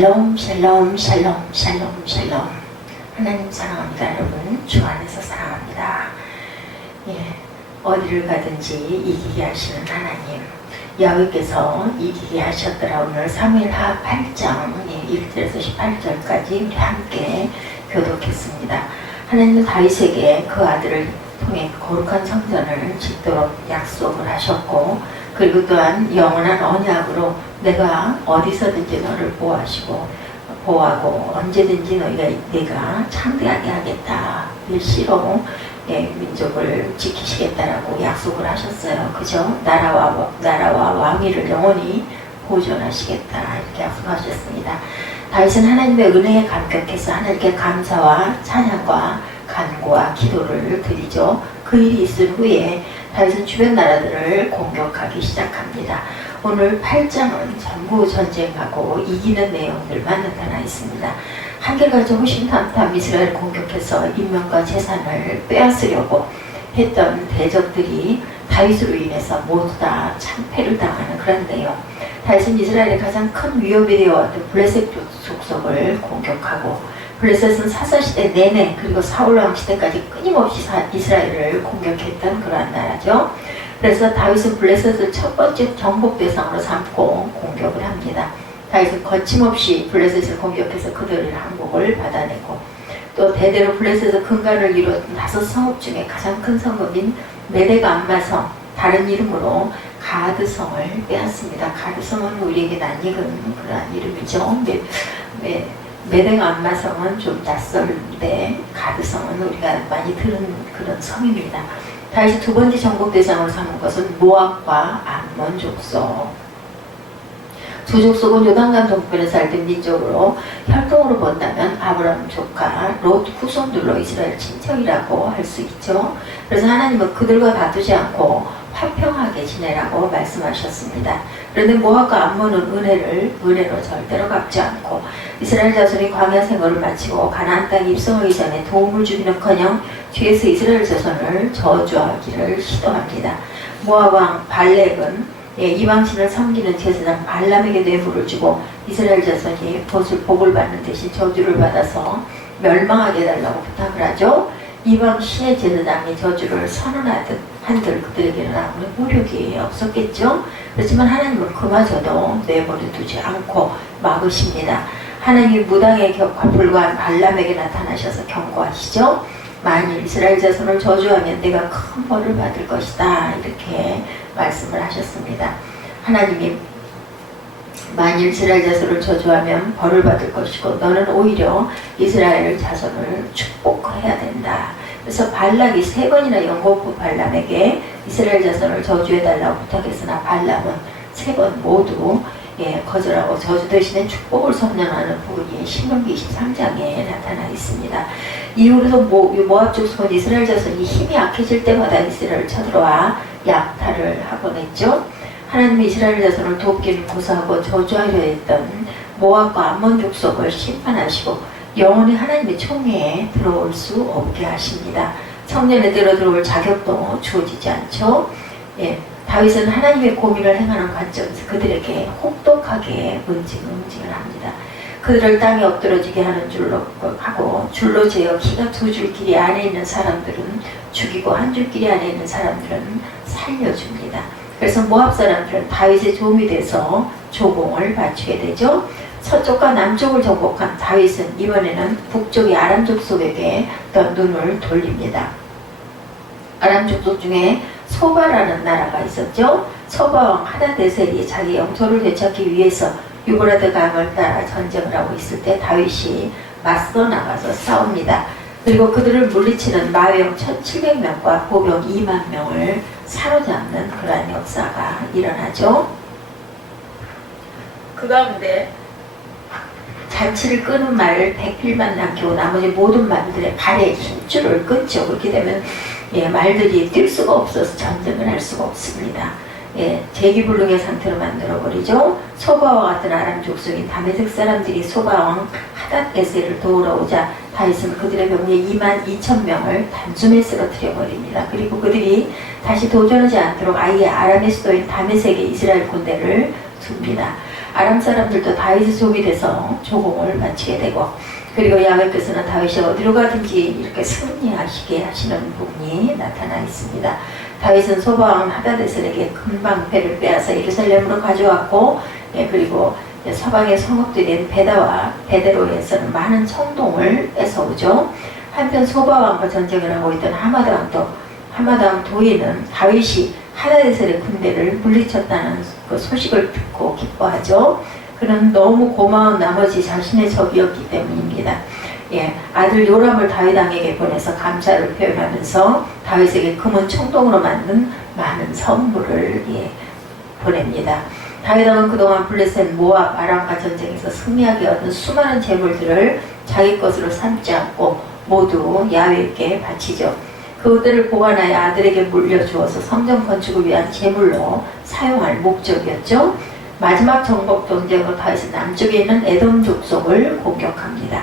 샬롬 샬롬 샬롬 샬롬 샬롬. 하나님 사랑합니다. 여러분 주 안에서 사랑합니다. 어디를 가든지 이기게 하시는 하나님, 야훼께서 이기게 하셨더라. 오늘 사무엘하 8장 1절에서 18절까지 우리 함께 교독했습니다. 하나님은 다윗에게 그 아들을 통해 거룩한 성전을 짓도록 약속을 하셨고, 그리고 또한 영원한 언약으로 내가 어디서든지 너를 보호하고 언제든지 내가 창대하게 하겠다, 일시로 민족을 지키시겠다라고 약속을 하셨어요. 그죠? 나라와 왕위를 영원히 보존하시겠다, 이렇게 약속하셨습니다. 다윗은 하나님의 은혜에 감격해서 하나님께 감사와 찬양과 간구와 기도를 드리죠. 그 일이 있은 후에 다윗은 주변 나라들을 공격하기 시작합니다. 오늘 8장은 전부 전쟁하고 이기는 내용들만 나타나 있습니다. 한결같이 호신탐탐 이스라엘을 공격해서 인명과 재산을 빼앗으려고 했던 대적들이 다윗으로 인해서 모두 다 참패를 당하는 그런 내용. 다윗은 이스라엘의 가장 큰 위협이 되어왔던 블레셋 족속을 공격하고, 블레셋은 사사시대 내내 그리고 사울왕 시대까지 끊임없이 이스라엘을 공격했던 그러한 나라죠. 그래서 다윗은 블레셋을 첫 번째 정복 대상으로 삼고 공격을 합니다. 다윗은 거침없이 블레셋을 공격해서 그들의 항복을 받아내고, 또 대대로 블레셋의 근간을 이루었던 5성읍 중에 가장 큰 성읍인 메대가 안마성, 다른 이름으로 가드성을 빼앗습니다. 가드성은 우리에게 낯익은 그러한 이름이죠. 메대가 안마성은 좀 낯설는데 가드성은 우리가 많이 들은 그런 성입니다. 다윗이 두 번째 정복 대상으로 삼은 것은 모압과 암몬 족속. 두 족속은 요단강 동편에 살던 민족으로 혈통으로 본다면 아브라함 조카 롯 후손들로 이스라엘 친척이라고 할 수 있죠. 그래서 하나님은 그들과 다투지 않고 화평하게 지내라고 말씀하셨습니다. 그런데 모압과 암몬은 은혜로 절대로 갚지 않고 이스라엘 자손이 광야 생활을 마치고 가나안 땅에 입성하기 전에 도움을 주기는커녕 뒤에서 이스라엘 자손을 저주하기를 시도합니다. 모압 왕 발렉은 이방신을 섬기는 제사장 발람에게 뇌물을 주고 이스라엘 자손이 복을 받는 대신 저주를 받아서 멸망하게 해달라고 부탁을 하죠. 이방 신의 제사장이 저주를 선언하듯 한들 그들에게는 아무런 모력이 없었겠죠. 그렇지만 하나님은 그마저도 내버려 두지 않고 막으십니다. 하나님이 무당에 불과한 발람에게 나타나셔서 경고하시죠. 만일 이스라엘 자손을 저주하면 내가 큰 벌을 받을 것이다, 이렇게 말씀을 하셨습니다. 하나님이 만일 이스라엘 자손을 저주하면 벌을 받을 것이고 너는 오히려 이스라엘 자손을 축복해야 된다. 그래서 발락이 3번이나 연거푸 발람에게 이스라엘 자손을 저주해달라고 부탁했으나 발람은 3번 모두 거절하고 저주 대신에 축복을 선언하는 부분이 신명기 23장에 나타나 있습니다. 이후로도 모압 족속은 이스라엘 자손이 힘이 약해질 때마다 이스라엘을 쳐들어와 약탈을 하곤 했죠. 하나님이 이스라엘 자손을 돕기를 고사하고 저주하려 했던 모압과 암몬 족속을 심판하시고 영원히 하나님의 총회에 들어올 수 없게 하십니다. 성전에 들어올 자격도 주어지지 않죠. 다윗은 하나님의 공의를 행하는 관점에서 그들에게 혹독하게 응징을 합니다. 그들을 땅에 엎드러지게 하는 줄로 하고 줄로 재어 키가 2줄 길이 안에 있는 사람들은 죽이고 1줄 길이 안에 있는 사람들은 살려줍니다. 그래서 모압 사람들은 다윗의 도움이 돼서 조공을 바치게 되죠. 서쪽과 남쪽을 정복한 다윗은 이번에는 북쪽의 아람 족속에게 더 눈을 돌립니다. 아람 족속 중에 소바라는 나라가 있었죠. 소바 왕 하다데셀이 자기 영토를 되찾기 위해서 유브라드 강을 따라 전쟁을 하고 있을 때 다윗이 맞서 나가서 싸웁니다. 그리고 그들을 물리치는 마병 1700명과 보병 2만 명을 사로잡는 그러한 역사가 일어나죠. 그 가운데 잔치를 끄는 말 100필만 남기고 나머지 모든 말들의 발에 힘줄을 끊죠. 그렇게 되면 말들이 뛸 수가 없어서 전쟁을 할 수가 없습니다. 재기불능의 상태로 만들어버리죠. 소바와 같은 아람 족속인 다메섹 사람들이 소바왕 하닷에셀을 도우러 오자 다윗은 그들의 병력 22,000명을 단숨에 쓰러뜨려버립니다. 그리고 그들이 다시 도전하지 않도록 아예 아람의 수도인 다메섹에 이스라엘 군대를 둡니다. 아람 사람들도 다윗의 종이 돼서 조공을 바치게 되고, 그리고 야훼께서는 다윗이 어디로 가든지 이렇게 승리하시게 하시는 부분이 나타나 있습니다. 다윗은 소바왕 하다데셀에게 금방 배를 빼앗아 예루살렘으로 가져왔고, 그리고 서방의 성읍들이 된 베다와 베데로에서는 많은 청동을 뺏어오죠. 한편 소바왕과 전쟁을 하고 있던 하마다왕 도의는 다윗이 하다데셀의 군대를 물리쳤다는 그 소식을 듣고 기뻐하죠. 그는 너무 고마운 나머지 자신의 적이었기 때문입니다. 아들 요람을 다윗 왕에게 보내서 감사를 표현하면서 다윗에게 금은 청동으로 만든 많은 선물을 보냅니다. 다윗 왕은 그동안 블레셋, 모압, 아람과 전쟁에서 승리하게 얻은 수많은 재물들을 자기 것으로 삼지 않고 모두 야훼께 바치죠. 그것들을 보관하여 아들에게 물려주어서 성전 건축을 위한 제물로 사용할 목적이었죠. 마지막 정복 전쟁으로 다윗은 남쪽에 있는 에돔 족속을 공격합니다.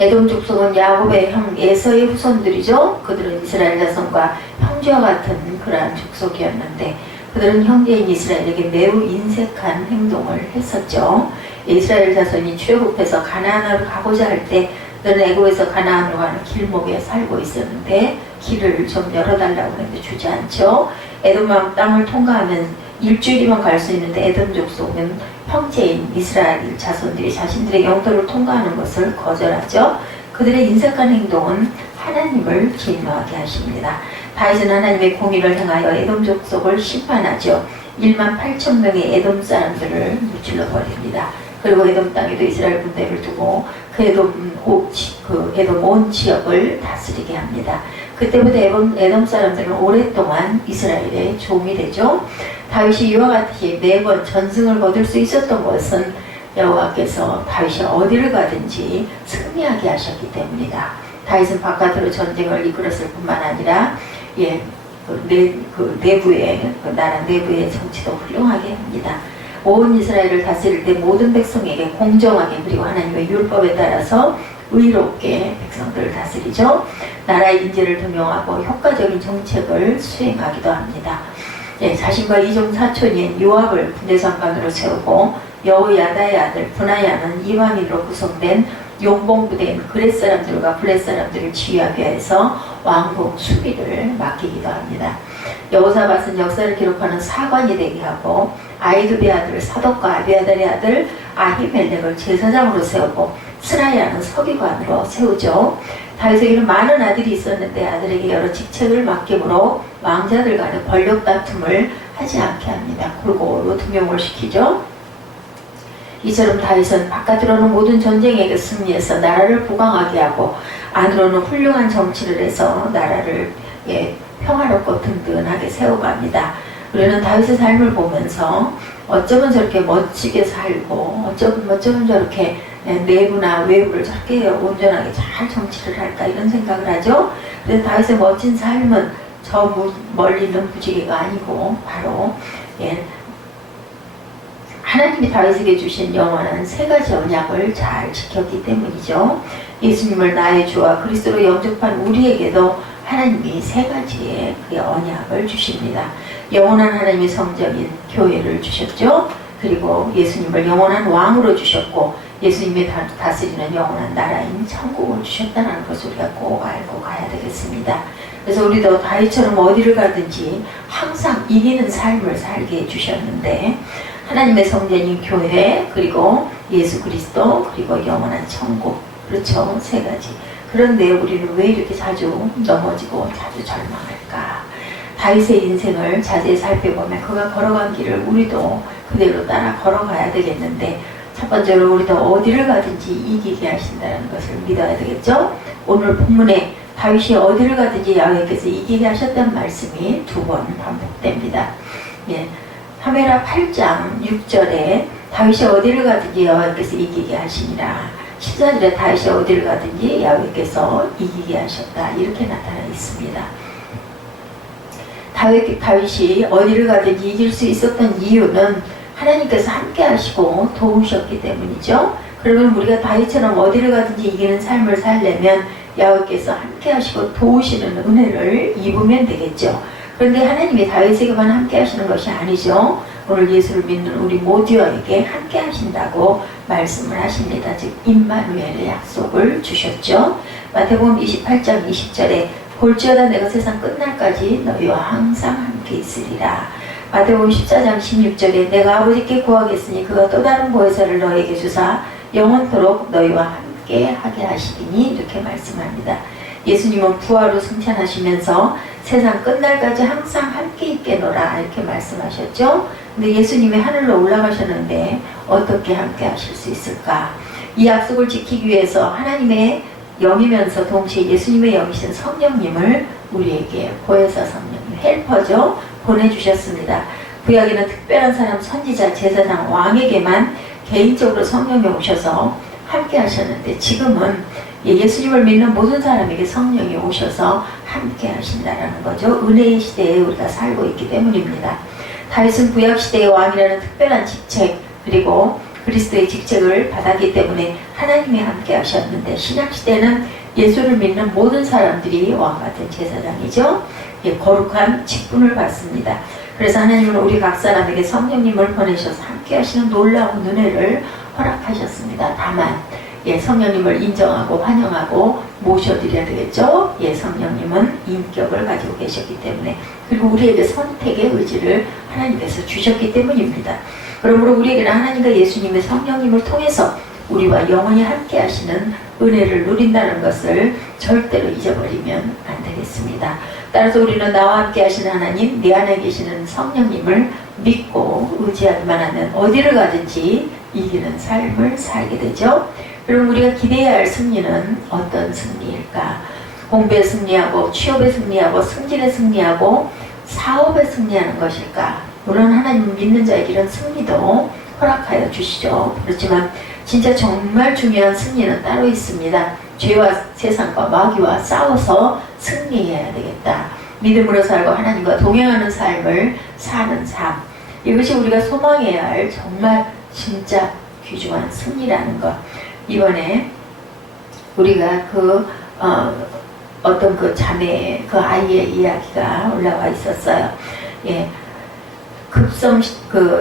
에돔 족속은 야곱의 형 에서의 후손들이죠. 그들은 이스라엘 자손과 형제와 같은 그러한 족속이었는데 그들은 형제인 이스라엘에게 매우 인색한 행동을 했었죠. 이스라엘 자손이 출애굽해서 가나안으로 가고자 할 때 그들은 애굽에서 가나안으로 가는 길목에 살고 있었는데 길을 좀 열어달라고 했는데 주지 않죠. 에돔 땅을 통과하면 일주일이면 갈 수 있는데 에돔 족속은 형제인 이스라엘 자손들이 자신들의 영토를 통과하는 것을 거절하죠. 그들의 인색한 행동은 하나님을 진노하게 하십니다. 다윗은 하나님의 공의를 행하여 에돔 족속을 심판하죠. 1만 8천 명의 에돔 사람들을 무찔러 버립니다. 그리고 에돔 땅에도 이스라엘 군대를 두고 그 에돔 온 지역을 다스리게 합니다. 그때부터 에돔 사람들은 오랫동안 이스라엘의 종이 되죠. 다윗이 이와 같이 매번 전승을 거둘 수 있었던 것은 여호와께서 다윗이 어디를 가든지 승리하게 하셨기 때문이다. 다윗은 바깥으로 전쟁을 이끌었을 뿐만 아니라 나라 내부의 정치도 훌륭하게 합니다. 온 이스라엘을 다스릴 때 모든 백성에게 공정하게 그리고 하나님의 율법에 따라서 의롭게 백성들을 다스리죠. 나라의 인재를 등용하고 효과적인 정책을 수행하기도 합니다. 자신과 이종 사촌인 요압을 군대장관으로 세우고 여호야다의 아들 브나야는 이방인으로 구성된 용봉부대인 그렛 사람들과 블렛 사람들을 지휘하기 위해서 왕궁 수비를 맡기기도 합니다. 여호사밧은 역사를 기록하는 사관이 되게 하고 아이두베의 아들 사독과 아비아달의 아들 아히멜렉을 제사장으로 세우고 스라야는 서기관으로 세우죠. 다윗에게는 많은 아들이 있었는데 아들에게 여러 직책을 맡김으로 왕자들 간의 권력 다툼을 하지 않게 합니다. 골고루 등용을 시키죠. 이처럼 다윗은 바깥으로는 모든 전쟁에게 승리해서 나라를 부강하게 하고 안으로는 훌륭한 정치를 해서 나라를 평화롭고 든든하게 세워갑니다. 우리는 다윗의 삶을 보면서 어쩌면 저렇게 멋지게 살고 어쩌면 저렇게 내부나 외부를 저렇게 온전하게 잘 정치를 할까 이런 생각을 하죠. 그런데 다윗의 멋진 삶은 저 멀리 있는 무지개가 아니고 바로 하나님이 다윗에게 주신 영원한 세 가지 언약을 잘 지켰기 때문이죠. 예수님을 나의 주와 그리스도로 영접한 우리에게도 하나님이 세 가지의 그 언약을 주십니다. 영원한 하나님의 성전인 교회를 주셨죠. 그리고 예수님을 영원한 왕으로 주셨고 예수님이 다스리는 영원한 나라인 천국을 주셨다는 것을 우리가 꼭 알고 가야 되겠습니다. 그래서 우리도 다윗처럼 어디를 가든지 항상 이기는 삶을 살게 해주셨는데 하나님의 성전인 교회 그리고 예수 그리스도 그리고 영원한 천국 그렇죠. 세 가지. 그런데 우리는 왜 이렇게 자주 넘어지고 자주 절망할까? 다윗의 인생을 자세히 살펴보면 그가 걸어간 길을 우리도 그대로 따라 걸어가야 되겠는데 첫 번째로 우리도 어디를 가든지 이기게 하신다는 것을 믿어야 되겠죠. 오늘 본문에 다윗이 어디를 가든지 야훼께서 이기게 하셨다는 말씀이 두 번 반복됩니다. 사무엘하 8장 6절에 다윗이 어디를 가든지 여호와께서 이기게 하시니라. 14절에 다윗이 어디를 가든지 야훼께서 이기게 하셨다. 이렇게 나타나 있습니다. 다윗이 어디를 가든지 이길 수 있었던 이유는 하나님께서 함께 하시고 도우셨기 때문이죠. 그러면 우리가 다윗처럼 어디를 가든지 이기는 삶을 살려면 야훼께서 함께 하시고 도우시는 은혜를 입으면 되겠죠. 그런데 하나님이 다윗에게만 함께 하시는 것이 아니죠. 오늘 예수를 믿는 우리 모두에게 함께 하신다고 말씀을 하십니다. 즉 임마누엘의 약속을 주셨죠. 마태복음 28장 20절에 볼지어다 내가 세상 끝날까지 너희와 항상 함께 있으리라. 마태복음 14장 16절에 내가 아버지께 구하겠으니 그가 또 다른 보혜사를 너희에게 주사 영원토록 너희와 함께 하게 하시리니 이렇게 말씀합니다. 예수님은 부활로 승천하시면서 세상 끝날까지 항상 함께 있게노라 이렇게 말씀하셨죠. 근데 예수님이 하늘로 올라가셨는데 어떻게 함께 하실 수 있을까? 이 약속을 지키기 위해서 하나님의 영이면서 동시에 예수님의 영이신 성령님을 우리에게 보혜사 성령님, 헬퍼죠, 보내주셨습니다. 구약에는 특별한 사람, 선지자, 제사장, 왕에게만 개인적으로 성령이 오셔서 함께 하셨는데 지금은 예수님을 믿는 모든 사람에게 성령이 오셔서 함께 하신다는 거죠. 은혜의 시대에 우리가 살고 있기 때문입니다. 다윗은 구약시대의 왕이라는 특별한 직책 그리고 그리스도의 직책을 받았기 때문에 하나님이 함께 하셨는데 신약시대는 예수를 믿는 모든 사람들이 왕같은 제사장이죠. 거룩한 직분을 받습니다. 그래서 하나님은 우리 각 사람에게 성령님을 보내셔서 함께 하시는 놀라운 은혜를 허락하셨습니다. 다만 성령님을 인정하고 환영하고 모셔드려야 되겠죠. 성령님은 인격을 가지고 계셨기 때문에 그리고 우리에게 선택의 의지를 하나님께서 주셨기 때문입니다. 그러므로 우리에게는 하나님과 예수님의 성령님을 통해서 우리와 영원히 함께 하시는 은혜를 누린다는 것을 절대로 잊어버리면 안 되겠습니다. 따라서 우리는 나와 함께 하시는 하나님, 내 안에 계시는 성령님을 믿고 의지하기만 하면 어디를 가든지 이기는 삶을 살게 되죠. 그럼 우리가 기대해야 할 승리는 어떤 승리일까? 공부에 승리하고 취업에 승리하고 승진에 승리하고 사업에 승리하는 것일까? 물론 하나님 믿는 자에게는 승리도 허락하여 주시죠. 그렇지만 진짜 정말 중요한 승리는 따로 있습니다. 죄와 세상과 마귀와 싸워서 승리해야 되겠다. 믿음으로 살고 하나님과 동행하는 삶을 사는 삶. 이것이 우리가 소망해야 할 정말 진짜 귀중한 승리라는 것. 이번에 우리가 어떤 그 자매, 그 아이의 이야기가 올라와 있었어요. 급성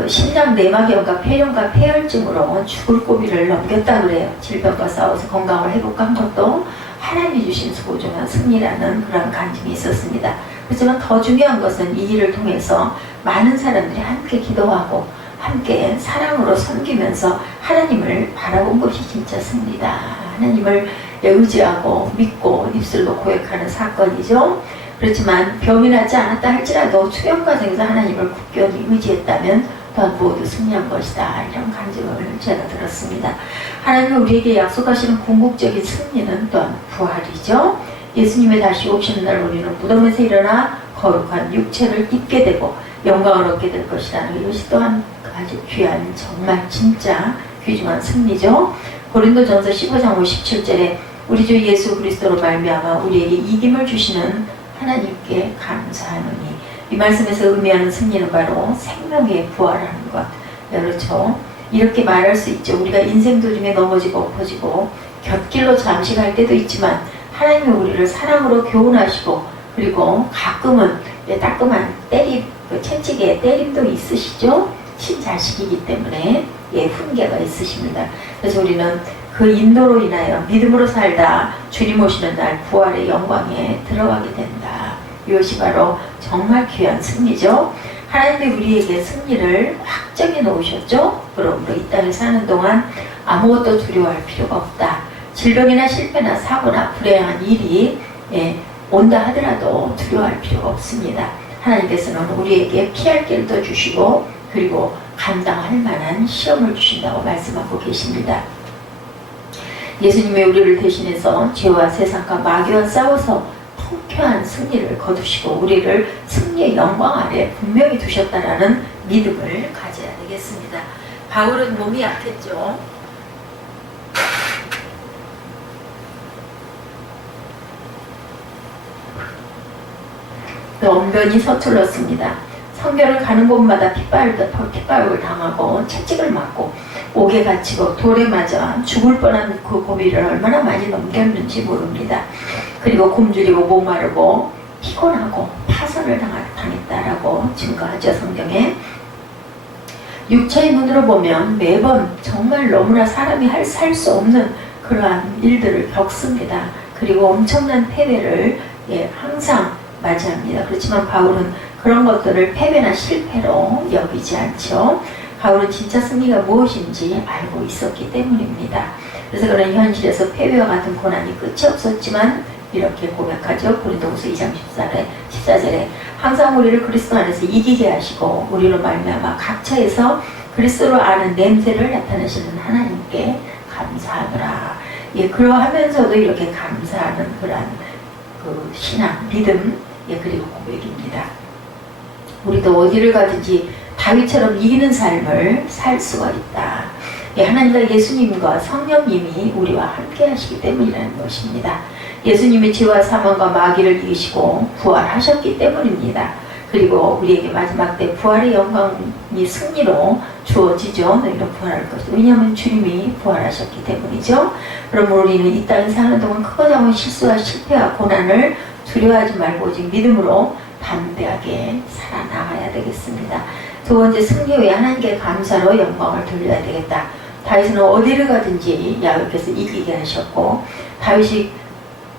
심장 내막염과 폐렴과 폐혈증으로 죽을 고비를 넘겼다 그래요. 질병과 싸워서 건강을 회복한 것도 하나님이 주신 소중한 승리라는 그런 간증이 있었습니다. 그렇지만 더 중요한 것은 이 일을 통해서 많은 사람들이 함께 기도하고 함께 사랑으로 섬기면서 하나님을 바라본 것이 진짜 승리다. 하나님을 의지하고 믿고 입술로 고백하는 사건이죠. 그렇지만 병이 나지 않았다 할지라도 수영 과정에서 하나님을 굳건히 의지했다면 또한 모두 승리한 것이다. 이런 간증을 제가 들었습니다. 하나님은 우리에게 약속하시는 궁극적인 승리는 또한 부활이죠. 예수님의 다시 오시는 날 우리는 무덤에서 일어나 거룩한 육체를 입게 되고 영광을 얻게 될 것이라는 이것이 또한 아주 귀한 정말 진짜 귀중한 승리죠. 고린도전서 15장 57절에 우리 주 예수 그리스도로 말미암아 우리에게 이김을 주시는 하나님께 감사하노니 이 말씀에서 의미하는 승리는 바로 생명의 부활하는 것. 그렇죠. 이렇게 말할 수 있죠. 우리가 인생 도중에 넘어지고 엎어지고 곁길로 잠시 갈 때도 있지만 하나님이 우리를 사랑으로 교훈하시고 그리고 가끔은 따끔한 때림, 채찍에 때림도 있으시죠. 친자식이기 때문에 훈계가 있으십니다. 그래서 우리는 그 인도로 인하여 믿음으로 살다 주님 오시는 날 부활의 영광에 들어가게 된다. 이것이 바로 정말 귀한 승리죠. 하나님이 우리에게 승리를 확정해 놓으셨죠. 그러므로 이 땅에 사는 동안 아무것도 두려워할 필요가 없다. 질병이나 실패나 사고나 불행한 일이 온다 하더라도 두려워할 필요가 없습니다. 하나님께서는 우리에게 피할 길도 주시고 그리고 감당할 만한 시험을 주신다고 말씀하고 계십니다. 예수님이 우리를 대신해서 죄와 세상과 마귀와 싸워서 통쾌한 승리를 거두시고 우리를 승리의 영광 아래 분명히 두셨다라는 믿음을 가져야 되겠습니다. 바울은 몸이 약했죠. 또 언변이 서툴렀습니다. 성결을 가는 곳마다 핍박을 당하고 채찍을 맞고 옥에 갇히고 돌에 맞아 죽을 뻔한 그 고비를 얼마나 많이 넘겼는지 모릅니다. 그리고 굶주리고 목마르고 피곤하고 파선을 당했다라고 증거하죠. 성경에. 육체의 눈으로 보면 매번 정말 너무나 사람이 살 수 없는 그러한 일들을 겪습니다. 그리고 엄청난 패배를 항상 맞이합니다. 그렇지만 바울은 그런 것들을 패배나 실패로 여기지 않죠. 바울은 진짜 승리가 무엇인지 알고 있었기 때문입니다. 그래서 그런 현실에서 패배와 같은 고난이 끝이 없었지만 이렇게 고백하죠. 고린도후서 2장 14절에 항상 우리를 그리스도 안에서 이기게 하시고 우리로 말미암아 각처에서 그리스도를 아는 냄새를 나타내시는 하나님께 감사하노라. 그러하면서도 이렇게 감사하는 그러한 그 신앙, 믿음, 그리고 고백입니다. 우리도 어디를 가든지 다윗처럼 이기는 삶을 살 수가 있다. 하나님과 예수님과 성령님이 우리와 함께 하시기 때문이라는 것입니다. 예수님이 죄와 사망과 마귀를 이기시고 부활하셨기 때문입니다. 그리고 우리에게 마지막 때 부활의 영광이 승리로 주어지죠. 너희는 부활할 것이다. 왜냐하면 주님이 부활하셨기 때문이죠. 그럼 우리는 이 땅에 사는 동안 크고 작은 실수와 실패와 고난을 두려워하지 말고 오직 믿음으로 담대하게 살아나가야 되겠습니다. 두 번째, 승리 후에 하나님께 감사로 영광을 돌려야 되겠다. 다윗은 어디를 가든지 야훼께서 이기게 하셨고, 다윗이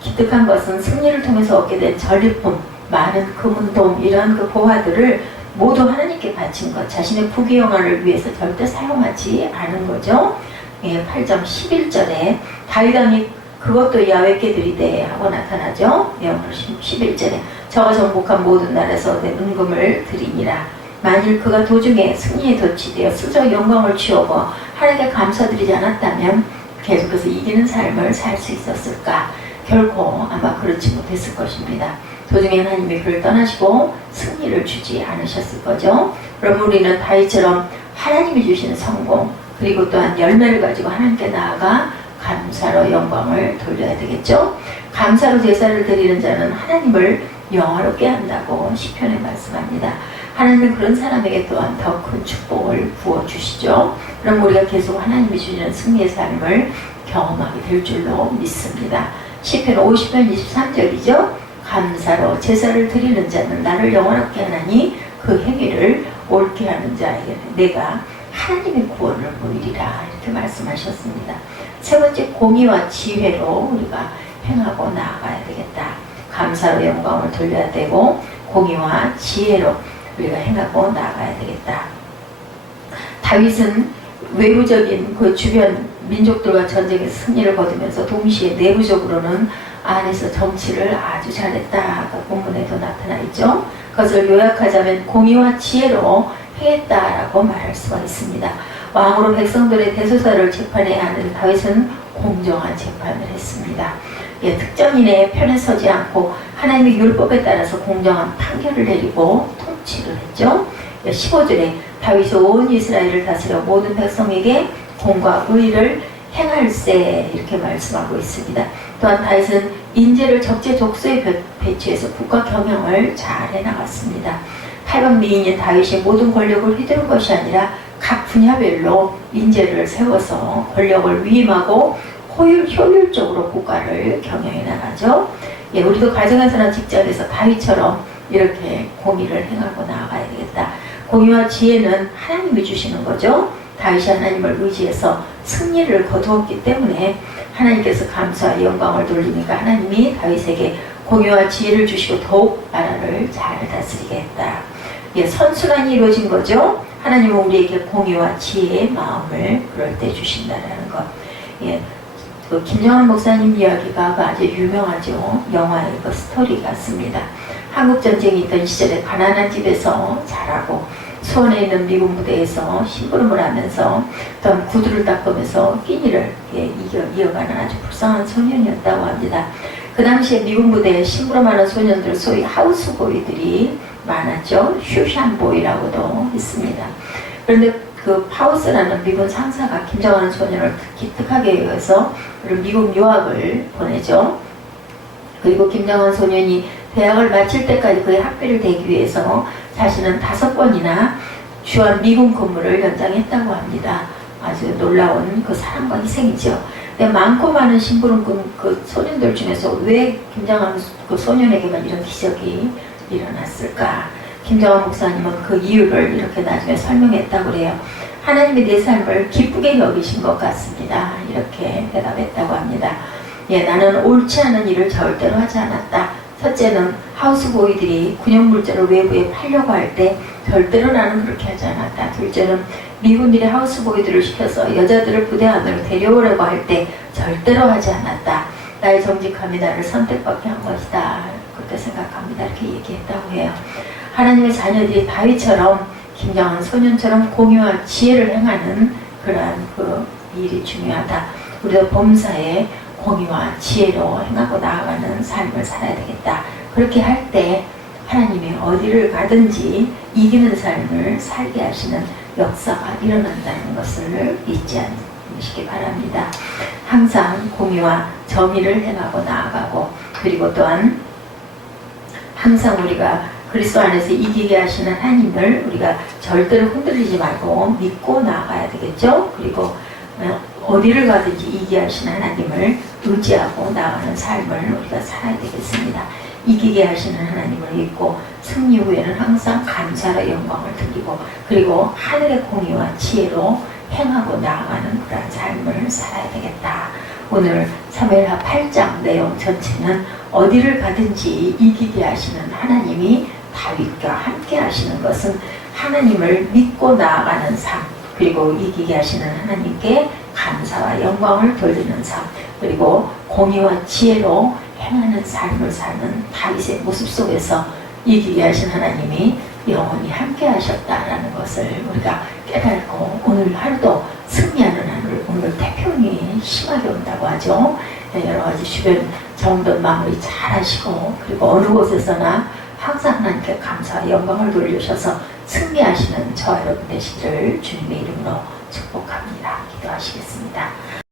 기특한 것은 승리를 통해서 얻게 된 전리품, 많은 금은 돔, 이러한 그 보화들을 모두 하나님께 바친 것, 자신의 부귀영화를 위해서 절대 사용하지 않은 거죠. 8장 11절에 다윗 왕이 그것도 야훼께 드리되 하고 나타나죠. 11절에 저가 정복한 모든 나라에서 얻은 은금을 드리니라. 만일 그가 도중에 승리에 덧치되어 스스로 영광을 취하고 하나님께 감사드리지 않았다면 계속해서 이기는 삶을 살 수 있었을까? 결코 아마 그렇지 못했을 것입니다. 도중에 하나님이 그를 떠나시고 승리를 주지 않으셨을 거죠. 그럼 우리는 다윗처럼 하나님이 주시는 성공, 그리고 또한 열매를 가지고 하나님께 나아가 감사로 영광을 돌려야 되겠죠. 감사로 제사를 드리는 자는 하나님을 영화롭게 한다고 시편에 말씀합니다. 하나님은 그런 사람에게 또한 더 큰 축복을 부어주시죠. 그럼 우리가 계속 하나님이 주시는 승리의 삶을 경험하게 될 줄로 믿습니다. 시편 50편 23절이죠. 감사로 제사를 드리는 자는 나를 영원하게 하나니 그 행위를 옳게 하는 자에게는 내가 하나님의 구원을 보이리라, 이렇게 말씀하셨습니다. 세 번째, 공의와 지혜로 우리가 행하고 나아가야 되겠다. 감사로 영광을 돌려야 되고 공의와 지혜로 우리가 행하고 나아가야 되겠다. 다윗은 외부적인 그 주변 민족들과 전쟁에서 승리를 거두면서 동시에 내부적으로는 안에서 정치를 아주 잘했다가 본문에도 나타나 있죠. 그것을 요약하자면 공의와 지혜로 행했다라고 말할 수가 있습니다. 왕으로 백성들의 대소사를 재판해야 하는 다윗은 공정한 재판을 했습니다. 특정인의 편에 서지 않고 하나님의 율법에 따라서 공정한 판결을 내리고 통치를 했죠. 15절에 다윗이 온 이스라엘을 다스려 모든 백성에게 공과 의를 행할세, 이렇게 말씀하고 있습니다. 또한 다윗은 인재를 적재적소에 배치해서 국가 경영을 잘 해나갔습니다. 8번 미인인 다윗이 모든 권력을 휘두른 것이 아니라 각 분야별로 인재를 세워서 권력을 위임하고 효율적으로 국가를 경영해 나가죠. 우리도 가정에서나 직장에서 다윗처럼 이렇게 공의를 행하고 나아가야 되겠다. 공의와 지혜는 하나님이 주시는 거죠. 다윗이 하나님을 의지해서 승리를 거두었기 때문에 하나님께서 감사와 영광을 돌리니까 하나님이 다윗에게 공의와 지혜를 주시고 더욱 나라를 잘 다스리게 했다. 선순환이 이루어진 거죠. 하나님은 우리에게 공의와 지혜의 마음을 그럴 때 주신다는 것. 그 김정한 목사님 이야기가 아주 유명하죠. 영화의 그 스토리 같습니다. 한국전쟁이 있던 시절에 가난한 집에서 자라고 수원에 있는 미군 부대에서 심부름을 하면서 또한 구두를 닦으면서 끼니를 이어가는 아주 불쌍한 소년이었다고 합니다. 그 당시에 미군 부대에 심부름하는 소년들, 소위 하우스보이들이 많았죠. 슈샨보이라고도 했습니다. 그런데 그 파우스라는 미군 상사가 김정한 소년을 기특하게 여겨서 미국 유학을 보내죠. 그리고 김정한 소년이 대학을 마칠 때까지 그의 학비를 대기 위해서 자신은 5번이나 주한 미군 근무를 연장했다고 합니다. 아주 놀라운 그 사랑과 희생이죠. 근데 많고 많은 심부름꾼 그 소년들 중에서 왜 김정한 그 소년에게만 이런 기적이 일어났을까? 김정환 목사님은 그 이유를 이렇게 나중에 설명했다고 그래요. 하나님이 내 삶을 기쁘게 여기신 것 같습니다. 이렇게 대답했다고 합니다. 예, 나는 옳지 않은 일을 절대로 하지 않았다. 첫째는 하우스보이들이 군용물자를 외부에 팔려고 할 때 절대로 나는 그렇게 하지 않았다. 둘째는 미군들이 하우스보이들을 시켜서 여자들을 부대 안으로 데려오려고 할 때 절대로 하지 않았다. 나의 정직함이 나를 선택받게 한 것이다. 그렇게 생각합니다. 이렇게 얘기했다고 해요. 하나님의 자녀들이 다윗처럼 김정한 소년처럼 공유와 지혜를 행하는 그러한 그 일이 중요하다. 우리도 범사에 공의와 지혜로 행하고 나아가는 삶을 살아야 되겠다. 그렇게 할 때 하나님이 어디를 가든지 이기는 삶을 살게 하시는 역사가 일어난다는 것을 잊지 않으시기 바랍니다. 항상 공의와 정의를 행하고 나아가고, 그리고 또한 항상 우리가 그리스도 안에서 이기게 하시는 하나님을 우리가 절대로 흔들리지 말고 믿고 나아가야 되겠죠. 그리고 어디를 가든지 이기게 하시는 하나님을 의지하고 나아가는 삶을 우리가 살아야 되겠습니다. 이기게 하시는 하나님을 믿고 승리 후에는 항상 감사로 영광을 드리고, 그리고 하늘의 공의와 지혜로 행하고 나아가는 그런 삶을 살아야 되겠다. 오늘 사무엘하 8장 내용 전체는 어디를 가든지 이기게 하시는 하나님이 다윗과 함께 하시는 것은 하나님을 믿고 나아가는 삶, 그리고 이기게 하시는 하나님께 감사와 영광을 돌리는 삶, 그리고 공의와 지혜로 행하는 삶을 사는 다윗의 모습 속에서 이기게 하신 하나님이 영원히 함께 하셨다라는 것을 우리가 깨닫고, 오늘 하루도 승리하는 하루를, 오늘 태풍이 심하게 온다고 하죠. 여러 가지 주변 정돈 마무리 잘 하시고, 그리고 어느 곳에서나 항상 하나님께 감사와 영광을 돌리셔서 승리하시는 저와 여러분 되시기를 주님의 이름으로 축복합니다. 기도하시겠습니다.